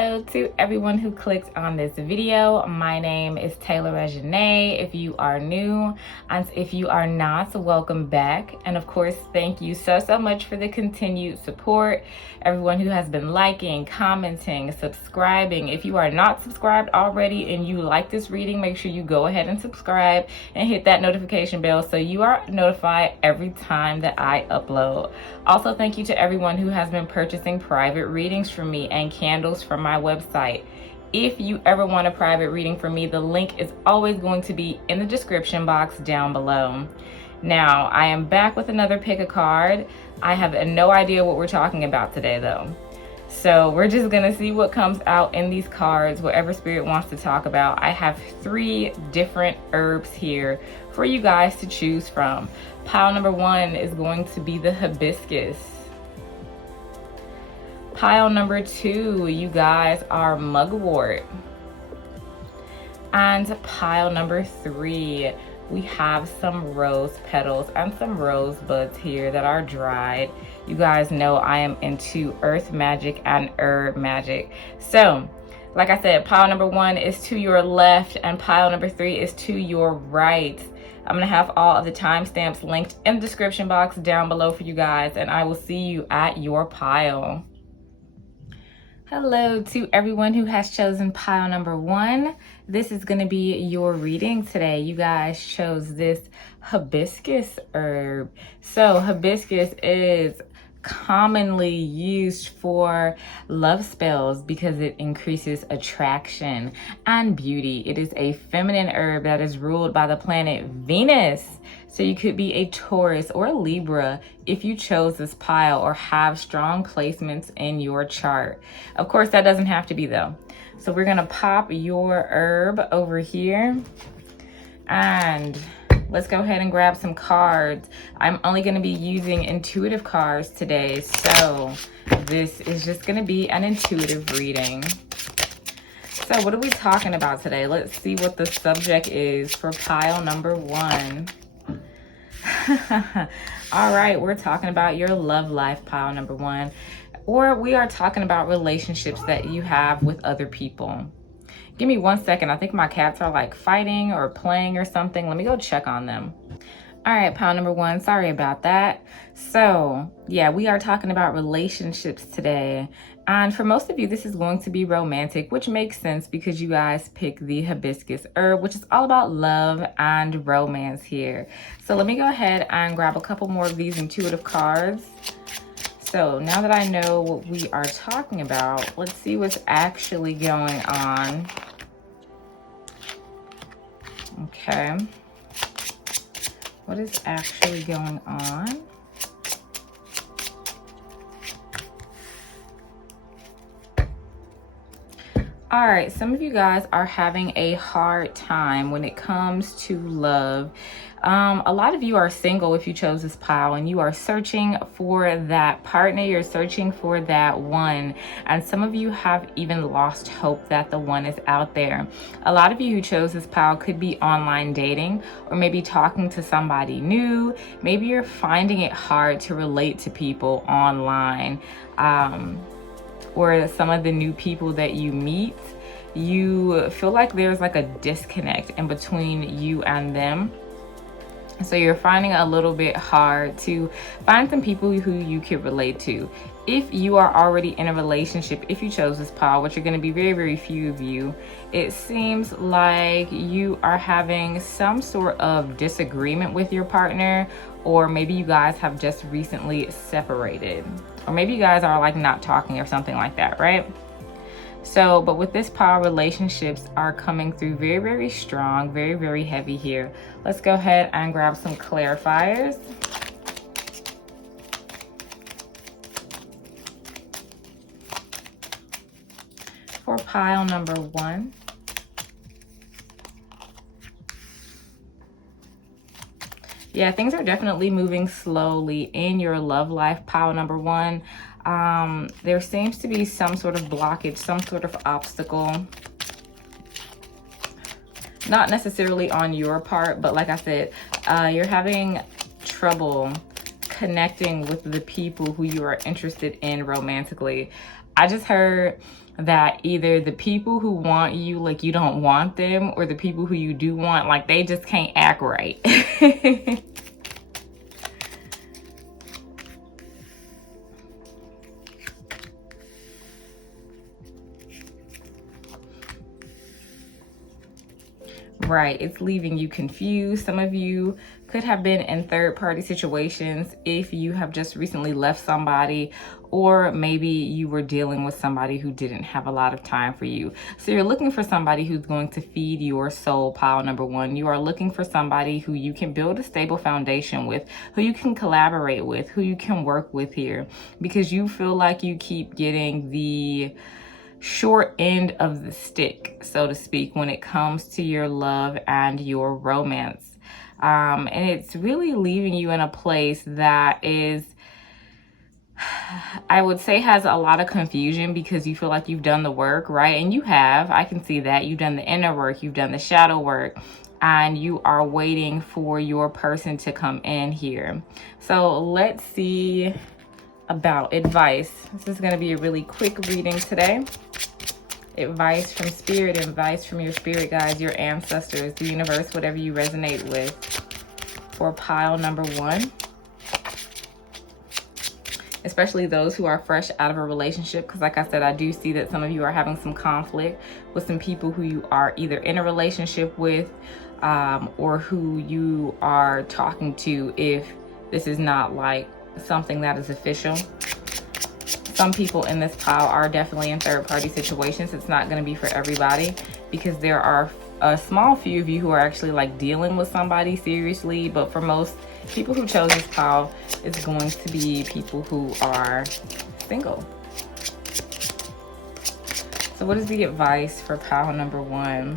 Hello to everyone who clicked on this video. My name is TayRB. If you are new, and if you are not, welcome back. And of course, thank you so much for the continued support. Everyone who has been liking, commenting, subscribing. If you are not subscribed already and you like this reading, make sure you go ahead and subscribe and hit that notification bell so you are notified every time that I upload. Also, thank you to everyone who has been purchasing private readings from me and candles from my website. If you ever want a private reading from me, the link is always going to be in the description box down below. Now, I am back with another pick a card. I have no idea what we're talking about today though. So we're just gonna see what comes out in these cards, whatever spirit wants to talk about. I have 3 different herbs here for you guys to choose from. Pile number 1 is going to be the hibiscus. Pile number 2, you guys, are mugwort. And pile number 3, we have some rose petals and some rose buds here that are dried. You guys know I am into earth magic and herb magic. So, like I said, pile number 1 is to your left and pile number 3 is to your right. I'm gonna have all of the timestamps linked in the description box down below for you guys, and I will see you at your pile. Hello to everyone who has chosen pile number 1. This is going to be your reading today. You guys chose this hibiscus herb. So hibiscus is commonly used for love spells because it increases attraction and beauty. It is a feminine herb that is ruled by the planet Venus. So you could be a Taurus or a Libra if you chose this pile or have strong placements in your chart. Of course, that doesn't have to be though. So we're gonna pop your herb over here and let's go ahead and grab some cards. I'm only gonna be using intuitive cards today. So this is just gonna be an intuitive reading. So what are we talking about today? Let's see what the subject is for pile number 1. All right, we're talking about your love life, pile number 1, or we are talking about relationships that you have with other people. Give me 1 second. I think my cats are like fighting or playing or something. Let me go check on them. All right, pile number 1, sorry about that. So yeah, we are talking about relationships today. And for most of you, this is going to be romantic, which makes sense because you guys pick the hibiscus herb, which is all about love and romance here. So let me go ahead and grab a couple more of these intuitive cards. So now that I know what we are talking about, let's see what's actually going on. Okay. What is actually going on? All right, some of you guys are having a hard time when it comes to love. A lot of you are single if you chose this pile and you are searching for that partner, you're searching for that one. And some of you have even lost hope that the one is out there. A lot of you who chose this pile could be online dating or maybe talking to somebody new. Maybe you're finding it hard to relate to people online. Or some of the new people that you meet, you feel like there's like a disconnect in between you and them. So you're finding it a little bit hard to find some people who you could relate to. If you are already in a relationship, if you chose this pile, which are going to be very few of you, it seems like you are having some sort of disagreement with your partner, or maybe you guys have just recently separated, or maybe you guys are like not talking or something like that, right? So, but with this pile, relationships are coming through very strong, very heavy here. Let's go ahead and grab some clarifiers. For pile number 1. Yeah, things are definitely moving slowly in your love life, pile number 1. There seems to be some sort of blockage, some sort of obstacle. Not necessarily on your part, but like I said, you're having trouble connecting with the people who you are interested in romantically. I just heard that either the people who want you, like, you don't want them, or the people who you do want, like, they just can't act right. Right, it's leaving you confused. Some of you could have been in third-party situations if you have just recently left somebody, or maybe you were dealing with somebody who didn't have a lot of time for you. So you're looking for somebody who's going to feed your soul, pile number one. You are looking for somebody who you can build a stable foundation with, who you can collaborate with, who you can work with here, because you feel like you keep getting the short end of the stick, so to speak, when it comes to your love and your romance. And it's really leaving you in a place that is, I would say, has a lot of confusion, because you feel like you've done the work, right? And you have. I can see that. You've done the inner work, you've done the shadow work, and you are waiting for your person to come in here. So let's see about advice. This is going to be a really quick reading today. Advice from spirit, advice from your spirit guides, your ancestors, the universe, whatever you resonate with, for pile number one. Especially those who are fresh out of a relationship, because like I said, I do see that some of you are having some conflict with some people who you are either in a relationship with, or who you are talking to, if this is not like something that is official. Some people in this pile are definitely in third-party situations. It's not going to be for everybody, because there are a small few of you who are actually like dealing with somebody seriously. But for most people who chose this pile, it's going to be people who are single. So what is the advice for pile number one?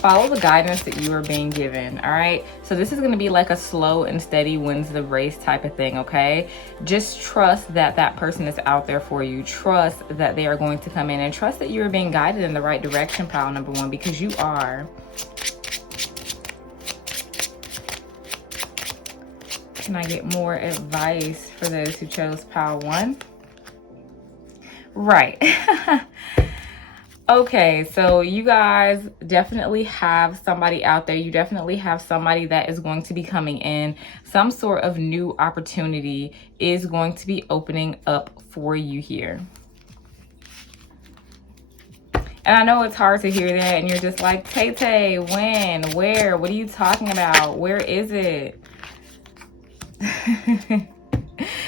Follow the guidance that you are being given. All right, so this is going to be like a slow and steady wins the race type of thing. Okay, just trust that that person is out there for you. Trust that they are going to come in, and trust that you are being guided in the right direction, pile number one, because you are. Can I get more advice for those who chose pile one? Right. Okay, so you guys definitely have somebody out there. You definitely have somebody that is going to be coming in. Some sort of new opportunity is going to be opening up for you here. And I know it's hard to hear that, and you're just like, Tay, when, where, what are you talking about? Where is it?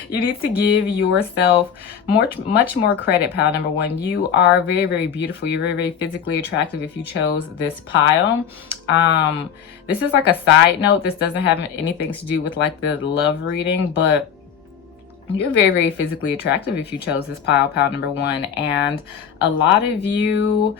You need to give yourself much more credit, pile number one. You are very, very beautiful. You're very, very physically attractive if you chose this pile. This is like a side note. This doesn't have anything to do with like the love reading, but you're very, very physically attractive if you chose this pile number one. And a lot of you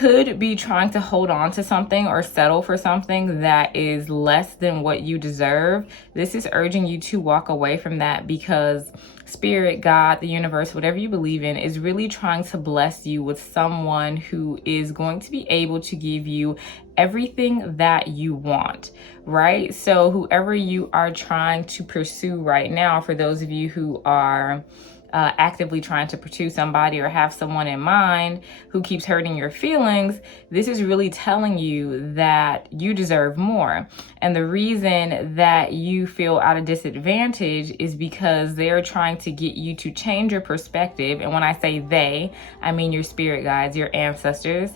could be trying to hold on to something or settle for something that is less than what you deserve. This is urging you to walk away from that, because spirit, God, the universe, whatever you believe in, is really trying to bless you with someone who is going to be able to give you everything that you want, right? So whoever you are trying to pursue right now, for those of you who are actively trying to pursue somebody or have someone in mind who keeps hurting your feelings, this is really telling you that you deserve more. And the reason that you feel at a disadvantage is because they're trying to get you to change your perspective. And when I say they, I mean your spirit guides, your ancestors,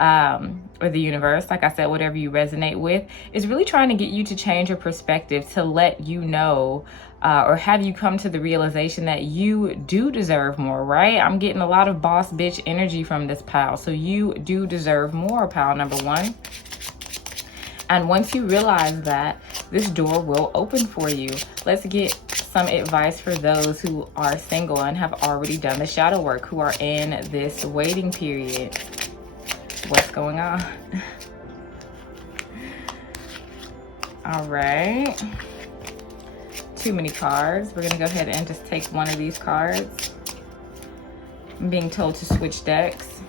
or the universe. Like I said, whatever you resonate with is really trying to get you to change your perspective, to let you know, or have you come to the realization that you do deserve more, right? I'm getting a lot of boss bitch energy from this pile. So you do deserve more, pile number one. And once you realize that, this door will open for you. Let's get some advice for those who are single and have already done the shadow work, who are in this waiting period. What's going on? All right. Too many cards. We're gonna go ahead and just take one of these cards. I'm being told to switch decks.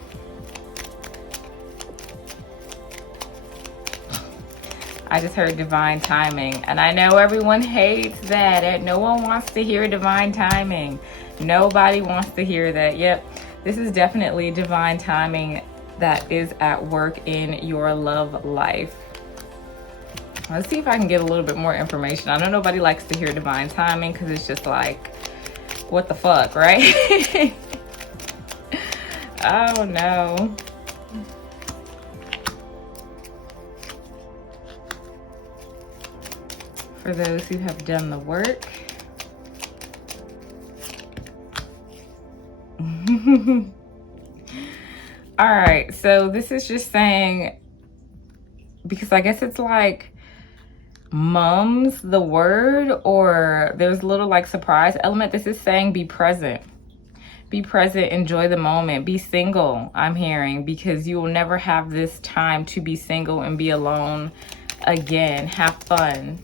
I just heard divine timing. And I know everyone hates that. No one wants to hear divine timing. Nobody wants to hear that. Yep, this is definitely divine timing that is at work in your love life. Let's see if I can get a little bit more information. I know nobody likes to hear divine timing because it's just like, what the fuck, right? Oh no. For those who have done the work. All right, so this is just saying, because I guess it's like mums the word, or there's a little like surprise element. This is saying be present. Be present, enjoy the moment, be single, I'm hearing, because you will never have this time to be single and be alone again. Have fun,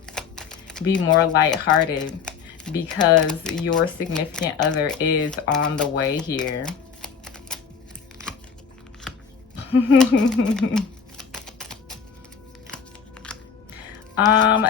be more lighthearted, because your significant other is on the way here.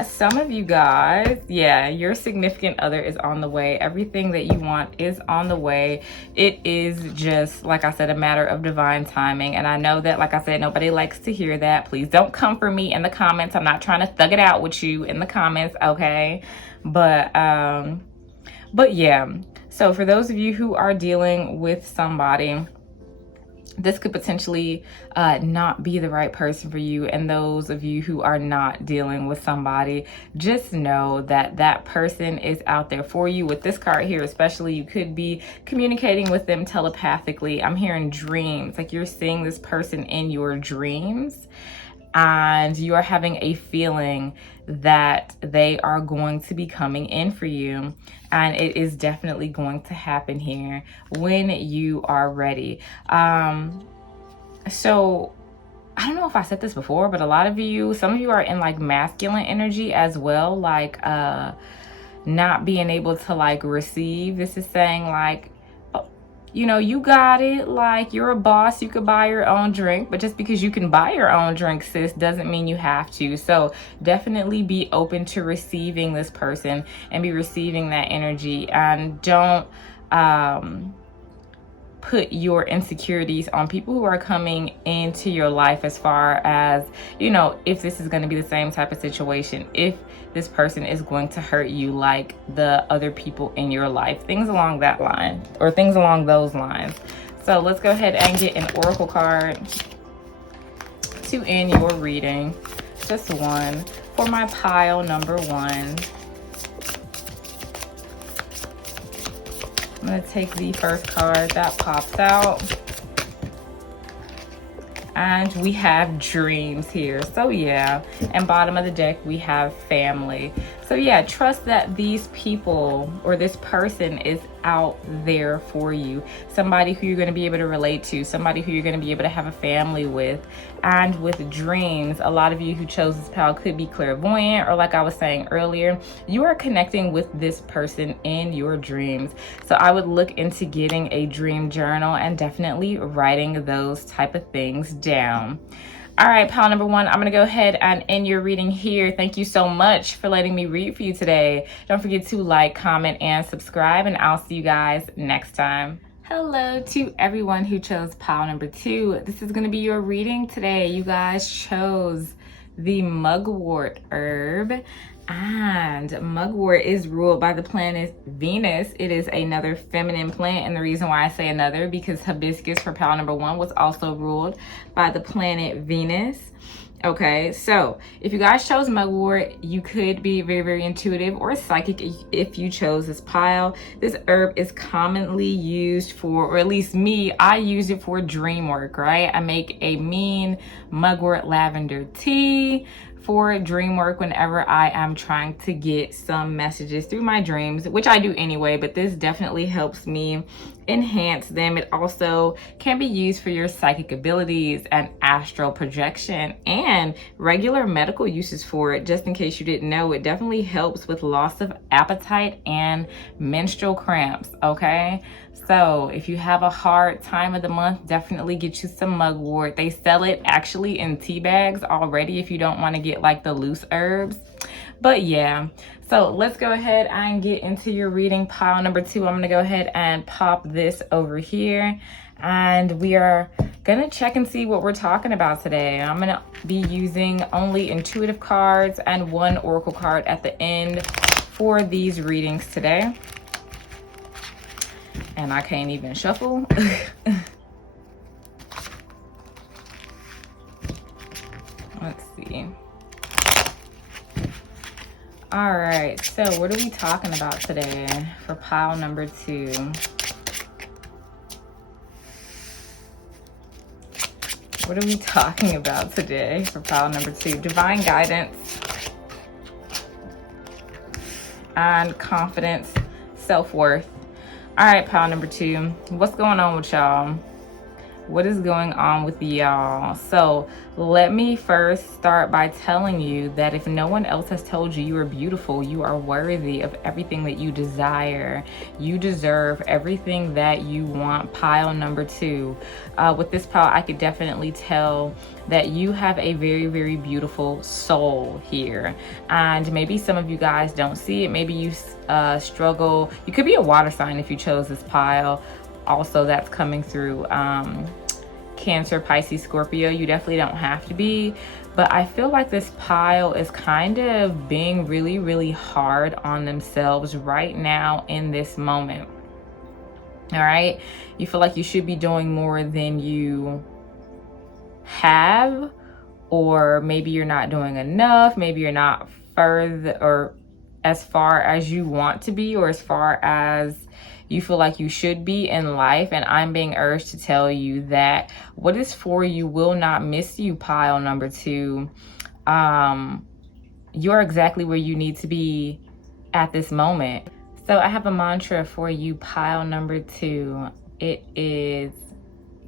Some of you guys, yeah, your significant other is on the way. Everything that you want is on the way. It is just, like I said, a matter of divine timing. And I know that, like I said, nobody likes to hear that. Please don't come for me in the comments. I'm not trying to thug it out with you in the comments, okay? But yeah. So for those of you who are dealing with somebody, this could potentially not be the right person for you. And those of you who are not dealing with somebody, just know that that person is out there for you. With this card here especially, you could be communicating with them telepathically. I'm hearing dreams, like you're seeing this person in your dreams, and you are having a feeling that they are going to be coming in for you. And it is definitely going to happen here when you are ready. So I don't know if I said this before, but a lot of you, some of you are in like masculine energy as well, like not being able to like receive. This is saying like, you know, you got it, like you're a boss, you could buy your own drink, but just because you can buy your own drink, sis, doesn't mean you have to. So definitely be open to receiving this person and be receiving that energy, and don't put your insecurities on people who are coming into your life, as far as, you know, if this is going to be the same type of situation, if this person is going to hurt you like the other people in your life, things along that line, or things along those lines. So let's go ahead and get an oracle card to end your reading. Just one for my pile number one. I'm going to take the first card that pops out. And we have dreams here. So yeah, and bottom of the deck, we have family. So yeah, trust that these people or this person is out there for you. Somebody who you're going to be able to relate to, somebody who you're going to be able to have a family with. And with dreams, a lot of you who chose this pile could be clairvoyant, or like I was saying earlier, you are connecting with this person in your dreams. So I would look into getting a dream journal and definitely writing those type of things down. All right, pile number one, I'm going to go ahead and end your reading here. Thank you so much for letting me read for you today. Don't forget to like, comment, and subscribe, and I'll see you guys next time. Hello to everyone who chose pile number two. This is going to be your reading today. You guys chose the mugwort herb. And mugwort is ruled by the planet Venus. It is another feminine plant, and the reason why I say another, because hibiscus for pile number one was also ruled by the planet Venus. Okay, so if you guys chose mugwort, you could be very, very intuitive or psychic if you chose this pile. This herb is commonly used for, or at least me, I use it for dream work, right? I make a mean mugwort lavender tea for dream work whenever I am trying to get some messages through my dreams, which I do anyway, but this definitely helps me enhance them. It also can be used for your psychic abilities and astral projection, and regular medical uses for it. Just in case you didn't know, it definitely helps with loss of appetite and menstrual cramps, okay? So if you have a hard time of the month, definitely get you some mugwort. They sell it actually in tea bags already if you don't want to get get like the loose herbs. But yeah, so let's go ahead and get into your reading. Pile number 2, I'm gonna go ahead and pop this over here, and we are gonna check and see what we're talking about today. I'm gonna be using only intuitive cards and 1 oracle card at the end for these readings today. And I can't even shuffle. Let's see. All right, so what are we talking about today for pile number 2? What are we talking about today for pile number 2? Divine guidance and confidence, self-worth. All right, pile number 2, what's going on with y'all? What is going on with y'all? So let me first start by telling you that if no one else has told you, you are beautiful, you are worthy of everything that you desire. You deserve everything that you want. Pile number 2. With this pile, I could definitely tell that you have a very, very beautiful soul here. And maybe some of you guys don't see it. Maybe you struggle. You could be a water sign if you chose this pile. Also, that's coming through Cancer, Pisces, Scorpio. You definitely don't have to be, but I feel like this pile is kind of being really, really hard on themselves right now in this moment. All right, you feel like you should be doing more than you have, or maybe you're not doing enough. Maybe you're not further or as far as you want to be, or as far as you feel like you should be in life. And I'm being urged to tell you that what is for you will not miss you, pile number 2. You're exactly where you need to be at this moment. So I have a mantra for you, pile number 2. It is,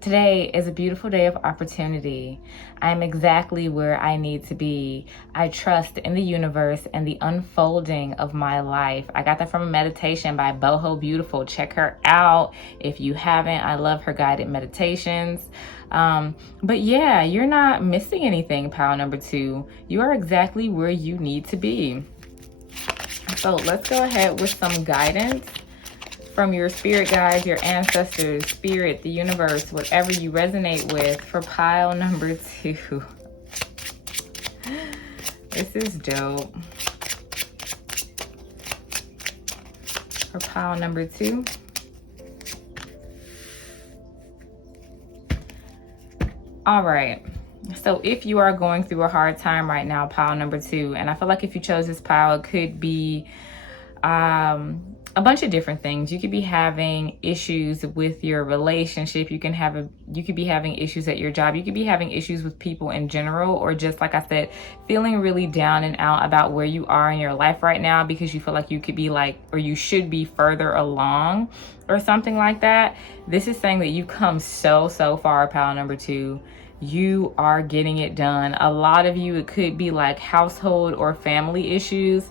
today is a beautiful day of opportunity. I'm exactly where I need to be. I trust in the universe and the unfolding of my life. I got that from a meditation by Boho Beautiful. Check her out if you haven't. I love her guided meditations. But yeah, you're not missing anything, pile number 2. You are exactly where you need to be. So let's go ahead with some guidance from your spirit guides, your ancestors, spirit, the universe, whatever you resonate with for pile number 2. This is dope. For pile number 2. All right. So if you are going through a hard time right now, pile number 2, and I feel like if you chose this pile, it could be a bunch of different things. You could be having issues with your relationship. You could be having issues at your job. You could be having issues with people in general, or just like I said, feeling really down and out about where you are in your life right now because you feel like you could be like, or you should be further along or something like that. This is saying that you come so far, pile number 2. You are getting it done. A lot of you, it could be like household or family issues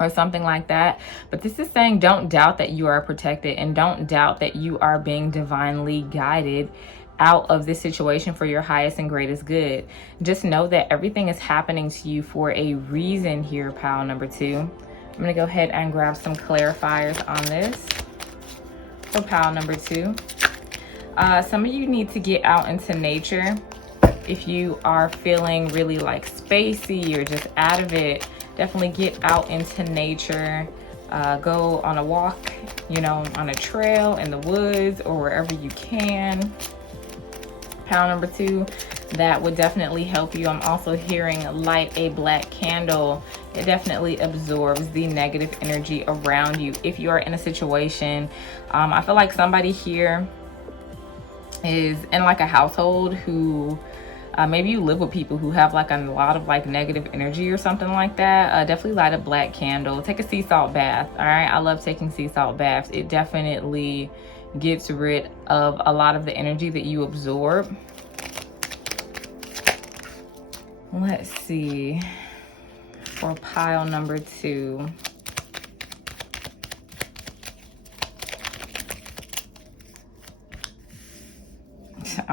or something like that. But this is saying don't doubt that you are protected, and don't doubt that you are being divinely guided out of this situation for your highest and greatest good. Just know that everything is happening to you for a reason here, pile number 2. I'm gonna go ahead and grab some clarifiers on this for pile number 2. Some of you need to get out into nature. If you are feeling really like spacey or just out of it, definitely get out into nature. Go on a walk, you know, on a trail in the woods or wherever you can. Pile number 2, that would definitely help you. I'm also hearing light a black candle. It definitely absorbs the negative energy around you. If you are in a situation, I feel like somebody here is in like a household who maybe you live with people who have like a lot of like negative energy or something like that. Definitely light a black candle. Take a sea salt bath. All right, I love taking sea salt baths. It definitely gets rid of a lot of the energy that you absorb. Let's see, for pile number 2.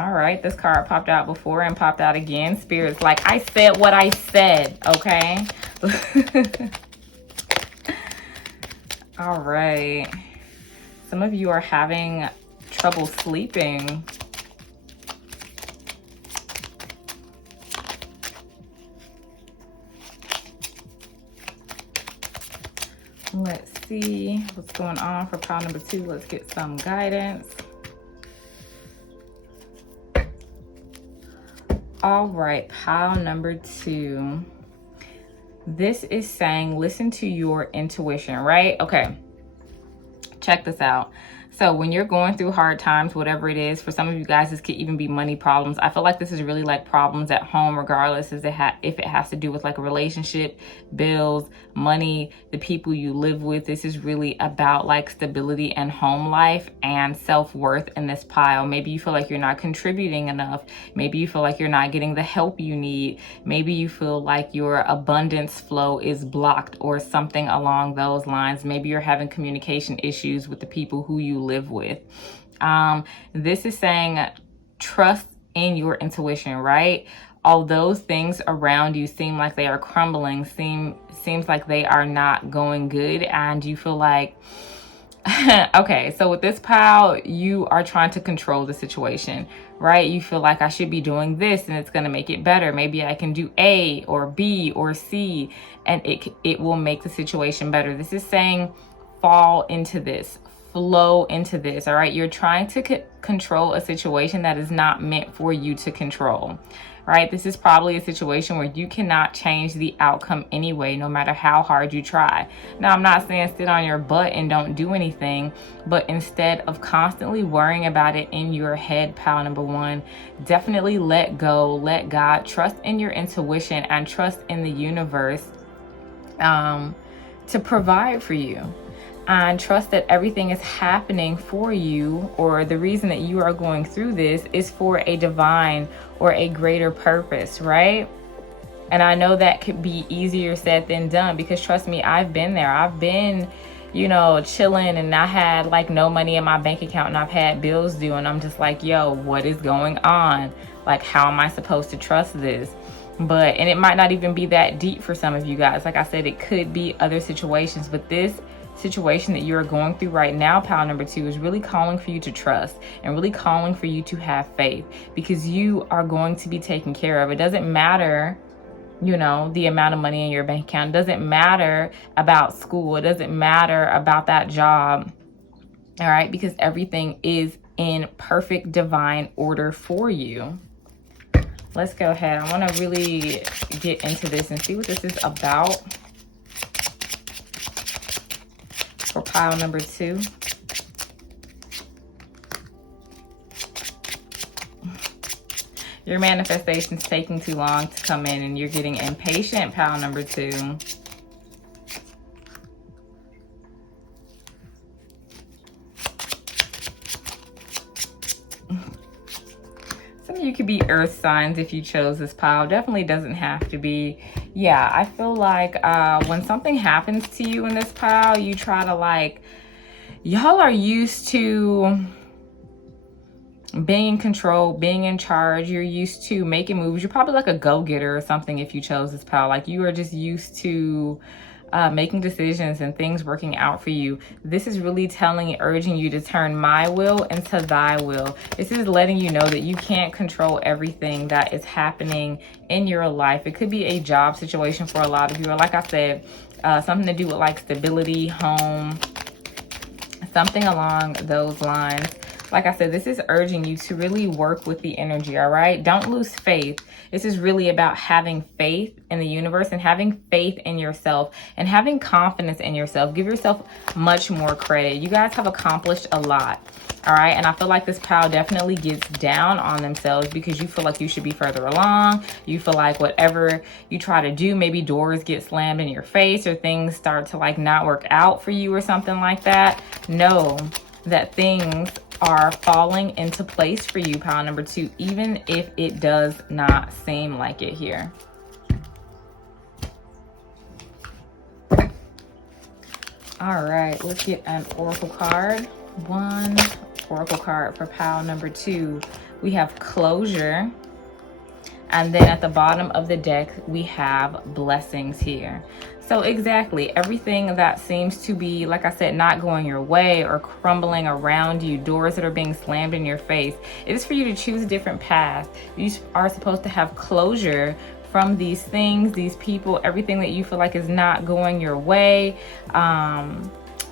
All right, this card popped out before and popped out again. Spirit's like, I said what I said, okay? All right. Some of you are having trouble sleeping. Let's see what's going on for pile number 2. Let's get some guidance. All right, pile number 2. This is saying, listen to your intuition, right? Okay, check this out. So when you're going through hard times, whatever it is, for some of you guys, this could even be money problems. I feel like this is really like problems at home, regardless if it has to do with like a relationship, bills, money, the people you live with. This is really about like stability and home life and self-worth in this pile. Maybe you feel like you're not contributing enough. Maybe you feel like you're not getting the help you need. Maybe you feel like your abundance flow is blocked or something along those lines. Maybe you're having communication issues with the people who you live with. This is saying trust in your intuition, right? All those things around you seem like they are crumbling, seems like they are not going good, and you feel like okay, so with this pile, you are trying to control the situation, right? You feel like I should be doing this and it's going to make it better. Maybe I can do A or B or C and it will make the situation better. This is saying fall into this, flow into this, all right? You're trying to control a situation that is not meant for you to control, right? This is probably a situation where you cannot change the outcome anyway, no matter how hard you try. Now, I'm not saying sit on your butt and don't do anything, but instead of constantly worrying about it in your head, pile number 1, definitely let go, let God, trust in your intuition and trust in the universe to provide for you. And trust that everything is happening for you, or the reason that you are going through this is for a divine or a greater purpose, right? And I know that could be easier said than done, because trust me, I've been there. I've been, you know, chilling and I had like no money in my bank account and I've had bills due and I'm just like, yo, what is going on? Like, how am I supposed to trust this? And it might not even be that deep for some of you guys. Like I said, it could be other situations, but this situation that you're going through right now, pile number 2, is really calling for you to trust and really calling for you to have faith, because you are going to be taken care of. It doesn't matter, you know, the amount of money in your bank account. It doesn't matter about school. It doesn't matter about that job. All right, because everything is in perfect divine order for you. Let's go ahead. I want to really get into this and see what this is about for pile number 2. Your manifestation's taking too long to come in and you're getting impatient, pile number 2. Some of you could be earth signs if you chose this pile. Definitely doesn't have to be. Yeah, I feel like when something happens to you in this pile, you try to like, y'all are used to being in control, being in charge. You're used to making moves. You're probably like a go-getter or something if you chose this pile. Like, you are just used to making decisions and things working out for you. This is really urging you to turn my will into thy will. This is letting you know that you can't control everything that is happening in your life. It could be a job situation for a lot of you, or like I said, something to do with like stability, home, something along those lines. Like I said, this is urging you to really work with the energy, all right? Don't lose faith. This is really about having faith in the universe and having faith in yourself and having confidence in yourself. Give yourself much more credit. You guys have accomplished a lot, all right? And I feel like this pile definitely gets down on themselves because you feel like you should be further along. You feel like whatever you try to do, maybe doors get slammed in your face or things start to like not work out for you or something like that. Know that things are falling into place for you, pile number 2, even if it does not seem like it here. All right, let's get an oracle card. One oracle card for pile number 2. we have closure. And then at the bottom of the deck, we have blessings here. So exactly, everything that seems to be, like I said, not going your way or crumbling around you, doors that are being slammed in your face, it is for you to choose a different path. You are supposed to have closure from these things, these people, everything that you feel like is not going your way.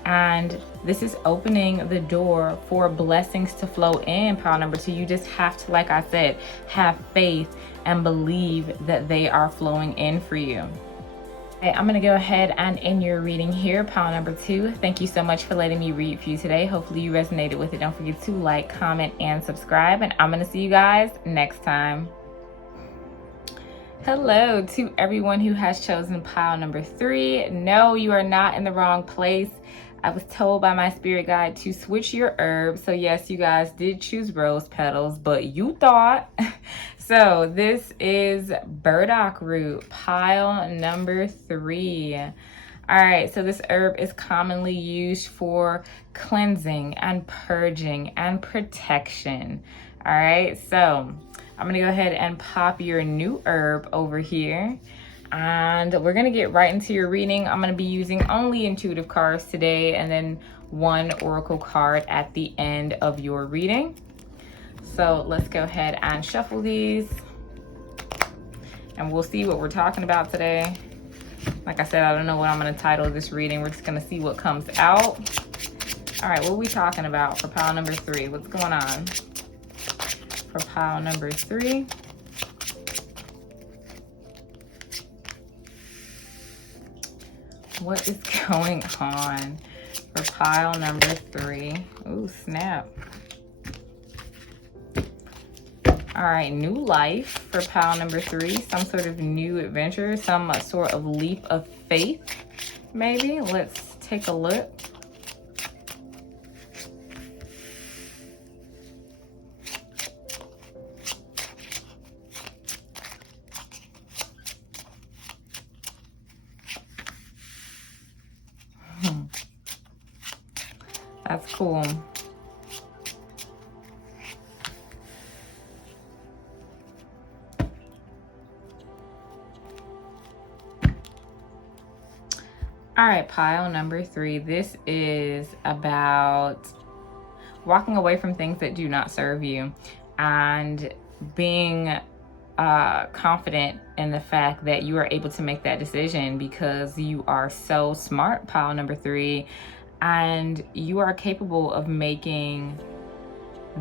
And this is opening the door for blessings to flow in, pile number 2. You just have to, like I said, have faith and believe that they are flowing in for you. Okay, I'm going to go ahead and end your reading here, pile number 2. Thank you so much for letting me read for you today. Hopefully you resonated with it. Don't forget to like, comment, and subscribe. And I'm going to see you guys next time. Hello to everyone who has chosen pile number 3. No, you are not in the wrong place. I was told by my spirit guide to switch your herb. So yes, you guys did choose rose petals, but you thought. So this is burdock root, pile number 3. All right, so this herb is commonly used for cleansing and purging and protection. All right, so I'm gonna go ahead and pop your new herb over here. And we're gonna get right into your reading. I'm gonna be using only intuitive cards today and then one oracle card at the end of your reading. So let's go ahead and shuffle these and we'll see what we're talking about today. Like I said, I don't know what I'm gonna title this reading. We're just gonna see what comes out. All right, what are we talking about for pile number 3? What's going on for pile number 3? What is going on for pile number 3? Ooh, snap. All right, new life for pile number 3. Some sort of new adventure, some sort of leap of faith, maybe. Let's take a look. That's cool. All right, pile number 3. This is about walking away from things that do not serve you and being confident in the fact that you are able to make that decision because you are so smart, pile number 3. And you are capable of making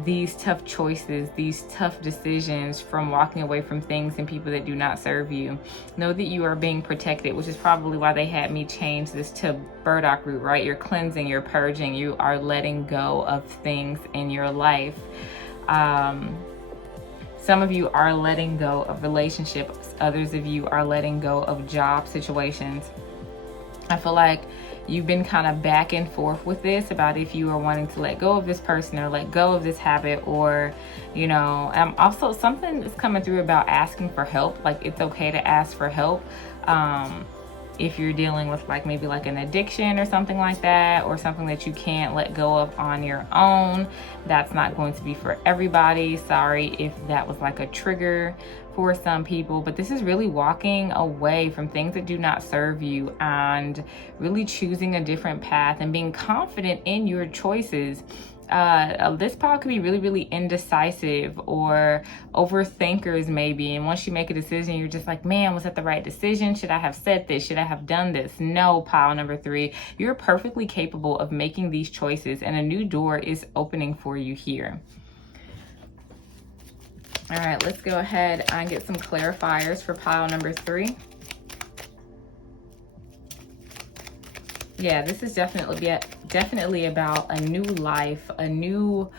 these tough choices, these tough decisions from walking away from things and people that do not serve you. Know that you are being protected, which is probably why they had me change this to burdock root, right? You're cleansing, you're purging, you are letting go of things in your life. Some of you are letting go of relationships. Others of you are letting go of job situations. I feel like you've been kind of back and forth with this about if you are wanting to let go of this person or let go of this habit, or, you know, also something is coming through about asking for help. Like, it's okay to ask for help. If you're dealing with like maybe like an addiction or something like that, or something that you can't let go of on your own, that's not going to be for everybody. Sorry if that was like a trigger for some people, but this is really walking away from things that do not serve you and really choosing a different path and being confident in your choices. This pile could be really, really indecisive or overthinkers maybe. And once you make a decision, you're just like, man, was that the right decision? Should I have said this? Should I have done this? No, pile number 3, you're perfectly capable of making these choices and a new door is opening for you here. All right, let's go ahead and get some clarifiers for pile number 3. Yeah, this is definitely about a new life, a new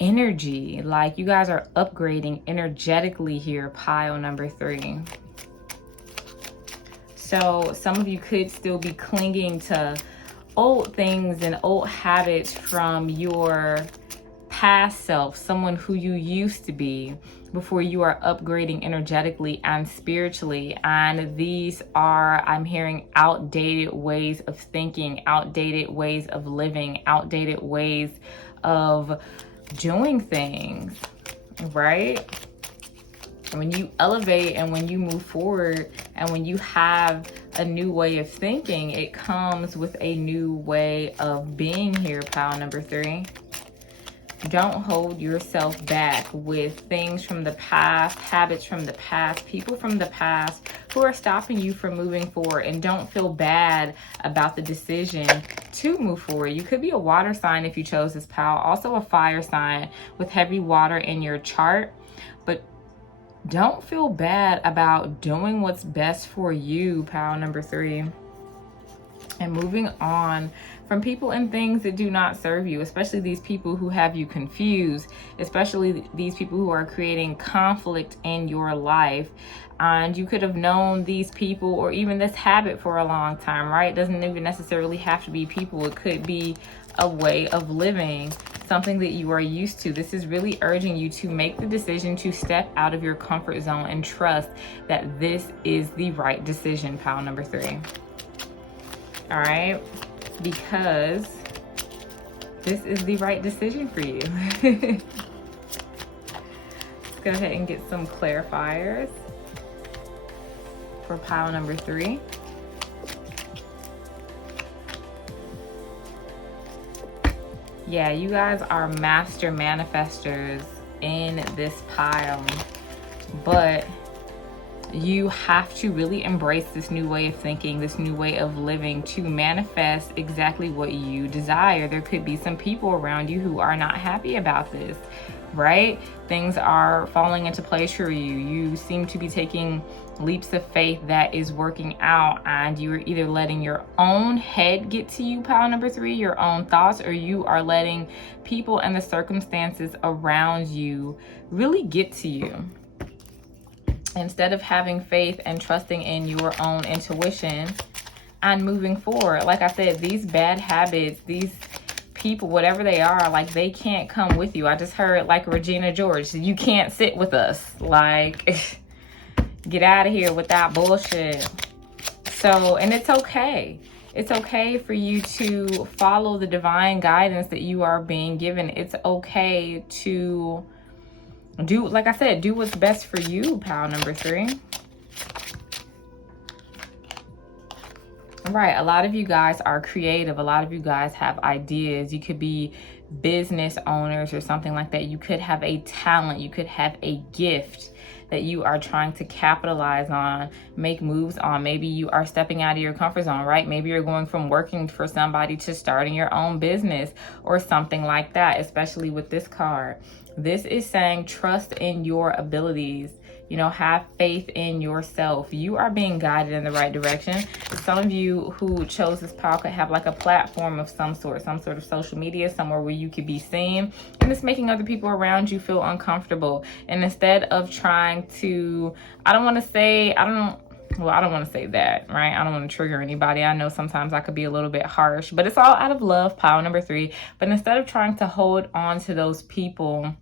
energy. Like, you guys are upgrading energetically here, pile number 3. So some of you could still be clinging to old things and old habits from your past self, someone who you used to be before you are upgrading energetically and spiritually. And these are, I'm hearing, outdated ways of thinking, outdated ways of living, outdated ways of doing things. right? When you elevate and when you move forward and when you have a new way of thinking, it comes with a new way of being here, pile number 3. Don't hold yourself back with things from the past, habits from the past, people from the past who are stopping you from moving forward. And don't feel bad about the decision to move forward. You could be a water sign if you chose this, pile. Also a fire sign with heavy water in your chart. But don't feel bad about doing what's best for you, pile number 3. And moving on from people and things that do not serve you, especially these people who have you confused, especially these people who are creating conflict in your life. And you could have known these people or even this habit for a long time, right? It doesn't even necessarily have to be people. It could be a way of living, something that you are used to. This is really urging you to make the decision to step out of your comfort zone and trust that this is the right decision, pile number 3. All right, because this is the right decision for you. Let's go ahead and get some clarifiers for pile number 3. Yeah, you guys are master manifestors in this pile, but you have to really embrace this new way of thinking, this new way of living to manifest exactly what you desire. There could be some people around you who are not happy about this, right? Things are falling into place for you. You seem to be taking leaps of faith that is working out, and you're either letting your own head get to you, pile number 3, your own thoughts, or you are letting people and the circumstances around you really get to you. Instead of having faith and trusting in your own intuition and moving forward. Like I said, these bad habits, these people, whatever they are, like, they can't come with you. I just heard like Regina George, you can't sit with us. Like, get out of here with that bullshit. So, and it's okay. It's okay for you to follow the divine guidance that you are being given. It's okay to do, like I said, do what's best for you, pile number 3. Right, a lot of you guys are creative. A lot of you guys have ideas. You could be business owners or something like that. You could have a talent. You could have a gift that you are trying to capitalize on, make moves on. Maybe you are stepping out of your comfort zone, right? Maybe you're going from working for somebody to starting your own business or something like that, especially with this card. This is saying trust in your abilities. You know, have faith in yourself. You are being guided in the right direction. Some of you who chose this pile could have like a platform of some sort of social media, somewhere where you could be seen, and it's making other people around you feel uncomfortable. And instead of trying to, I don't want to say that, right? I don't want to trigger anybody. I know sometimes I could be a little bit harsh, but it's all out of love, pile number 3. But instead of trying to hold on to those people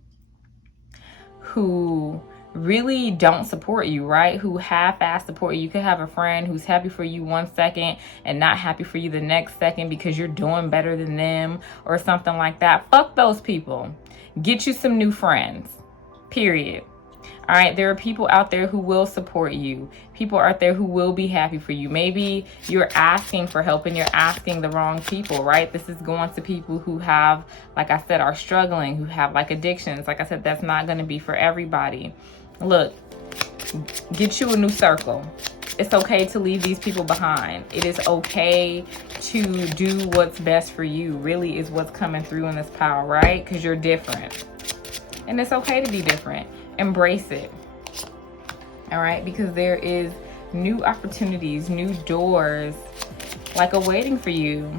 who really don't support you, right? Who half-ass support you. You could have a friend who's happy for you one second and not happy for you the next second because you're doing better than them or something like that. Fuck those people. Get you some new friends, period. All right, there are people out there who will support you. People out there who will be happy for you. Maybe you're asking for help and you're asking the wrong people, right? This is going to people who have, like I said, are struggling, who have like addictions. Like I said, that's not going to be for everybody. Look, get you a new circle. It's okay to leave these people behind. It is okay to do what's best for you, really, is what's coming through in this pile, right? Because you're different. And it's okay to be different. Embrace it. All right? Because there is new opportunities, new doors, like awaiting for you.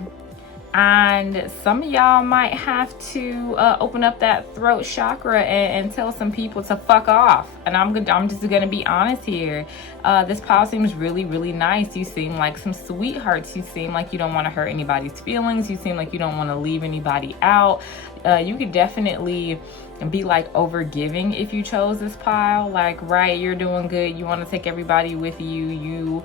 And some of y'all might have to open up that throat chakra and tell some people to fuck off. And I'm just gonna be honest here. This pile seems really, really nice. You seem like some sweethearts. You seem like you don't want to hurt anybody's feelings. You seem like you don't want to leave anybody out. You could definitely be like over giving if you chose this pile. Like, right, you're doing good. You want to take everybody with you.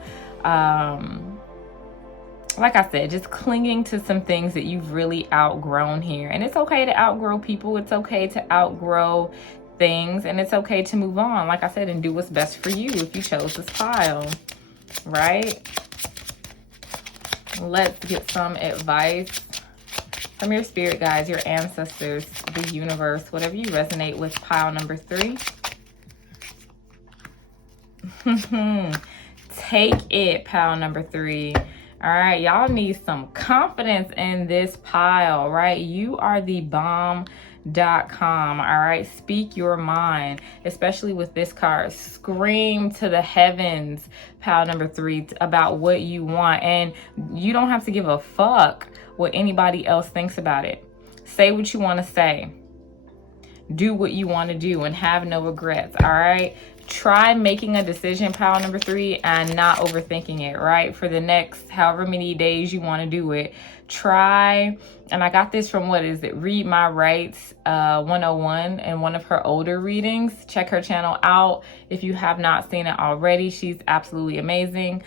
Like I said, just clinging to some things that you've really outgrown here. And it's okay to outgrow people. It's okay to outgrow things, and it's okay to move on, like I said, and do what's best for you if you chose this pile, right? Let's get some advice from your spirit guides, your ancestors, the universe, whatever you resonate with, pile number 3. Take it, pile number 3. All right, y'all need some confidence in this pile, right? You are the bomb.com. All right, speak your mind, especially with this card. Scream to the heavens, pile number 3, about what you want, and you don't have to give a fuck what anybody else thinks about it. Say what you want to say, do what you want to do, and have no regrets. All right, try making a decision, pile number 3, and not overthinking it, right? For the next however many days you want to do it. Try, and I got this from, what is it, Read My Rights 101, and one of her older readings. Check her channel out if you have not seen it already. She's absolutely amazing.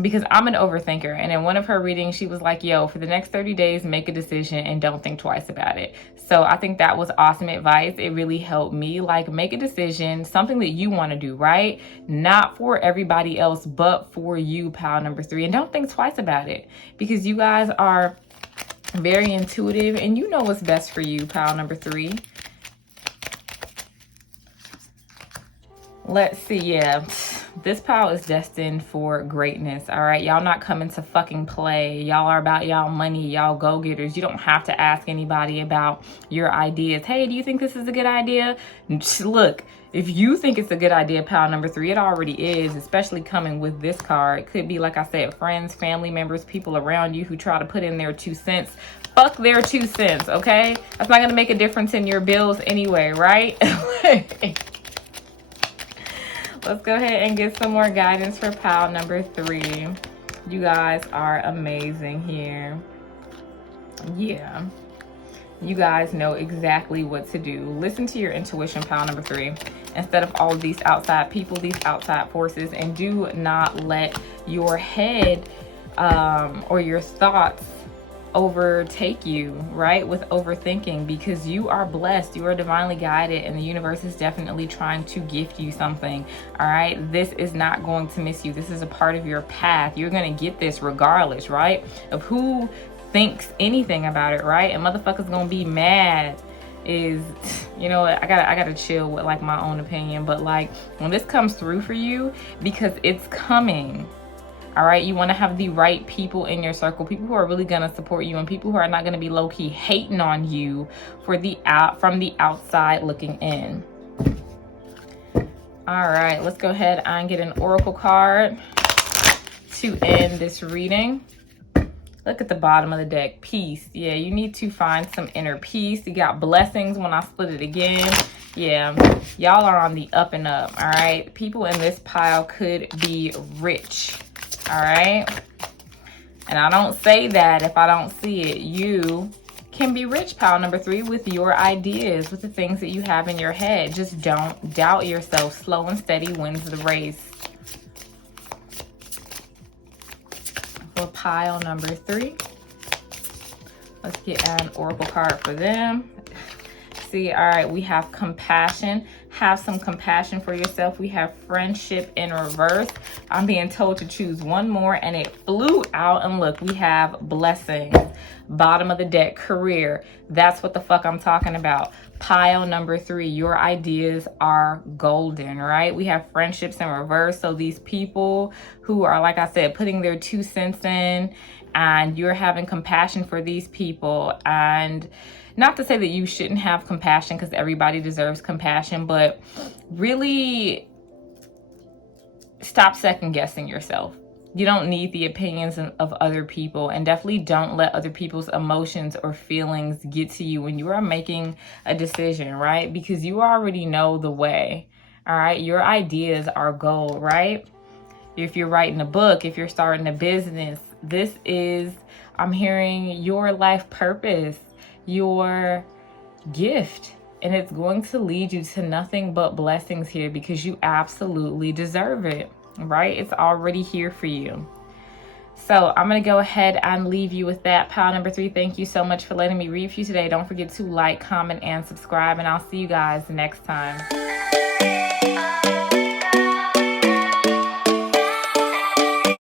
Because I'm an overthinker, and in one of her readings she was like, yo, for the next 30 days make a decision and don't think twice about it. So I think that was awesome advice. It really helped me. Like, make a decision, something that you want to do, right? Not for everybody else, but for you, pile number 3. And don't think twice about it, because you guys are very intuitive and you know what's best for you, pile number 3. Let's see. Yeah, this pile is destined for greatness. All right, y'all not coming to fucking play. Y'all are about y'all money, y'all go-getters. You don't have to ask anybody about your ideas. Hey, do you think this is a good idea? Look, if you think it's a good idea, pile number 3, it already is, especially coming with this card. It could be, like I said, friends, family members, people around you who try to put in their 2 cents. Fuck their 2 cents, okay? That's not gonna make a difference in your bills anyway, right? Let's go ahead and get some more guidance for pile number 3. You guys are amazing here. Yeah. You guys know exactly what to do. Listen to your intuition, pile number 3, instead of all of these outside people, these outside forces, and do not let your head or your thoughts overtake you, right, with overthinking, because you are blessed, you are divinely guided, and the universe is definitely trying to gift you something. All right, this is not going to miss you. This is a part of your path. You're going to get this regardless, right, of who thinks anything about it, right? And motherfuckers gonna be mad is, you know, I gotta chill with like my own opinion, but like when this comes through for you, because it's coming. All right, you want to have the right people in your circle, people who are really going to support you, and people who are not going to be low-key hating on you for from the outside looking in. All right, let's go ahead and get an oracle card to end this reading. Look at the bottom of the deck, peace. Yeah, you need to find some inner peace. You got blessings when I split it again. Yeah, y'all are on the up and up, all right? People in this pile could be rich. All right, and I don't say that if I don't see it. You can be rich, pile number 3, with your ideas, with the things that you have in your head. Just don't doubt yourself. Slow and steady wins the race. For pile number 3, let's get an oracle card for them. See, all right, we have compassion. Have some compassion for yourself. We have friendship in reverse. I'm being told to choose one more, and it flew out. And look, we have blessings. Bottom of the deck, career. That's what the fuck I'm talking about. Pile number 3, your ideas are golden, right? We have friendships in reverse. So these people who are, like I said, putting their 2 cents in, and you're having compassion for these people. And not to say that you shouldn't have compassion, because everybody deserves compassion, but really stop second guessing yourself. You don't need the opinions of other people, and definitely don't let other people's emotions or feelings get to you when you are making a decision, right? Because you already know the way, all right? Your ideas are gold, right? If you're writing a book, if you're starting a business, this is, I'm hearing, your life purpose, your gift, and it's going to lead you to nothing but blessings here, because you absolutely deserve it, right? It's already here for you. So I'm going to go ahead and leave you with that. Pile number 3, thank you so much for letting me read for you today. Don't forget to like, comment, and subscribe, and I'll see you guys next time.